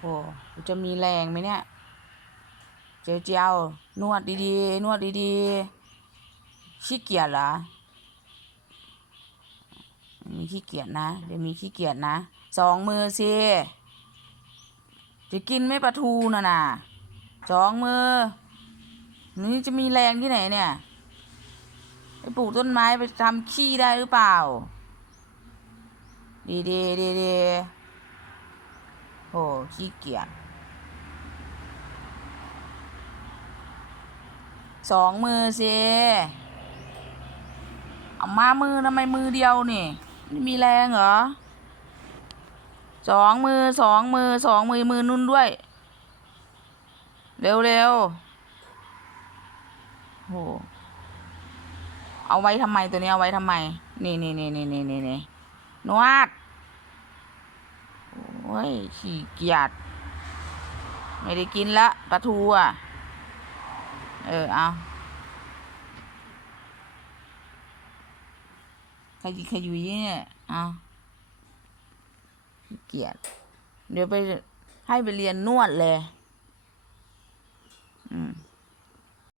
โอ้จะมีแรงไหมเนี่ย เจียวเจียวนวดดีๆ นวดดีๆ ขี้เกียจเหรอ มีขี้เกียจนะ เดี๋ยวมีขี้เกียจนะ สองมือสิจะกินไม่ปลาทูน่ะน่ะสองมือ นี่จะมีแรงที่ไหนเนี่ยไปปลูกต้นไม้ไปทำขี้ได้หรือเปล่า ดีดีดีดี ขี้เกียจสองมือสิเอามามือทำไมมือเดียวนี่ไม่มีแรงเหรอสองมือสองมือสองมือมือนุ่นด้วย เร็วเร็วโหเอาไว้ทำไมตัวนี้เอาไว้ทำไม นี่นี่นี่นี่นี่นี่นี่นวด โอ้ยขี้เกียจไม่ได้กินละปลาทูอะ เออ เอาใครกินขยุยเนี่ยเอาขี้เกียจเดี๋ยวไปให้ไปเรียนนวดเลย อืม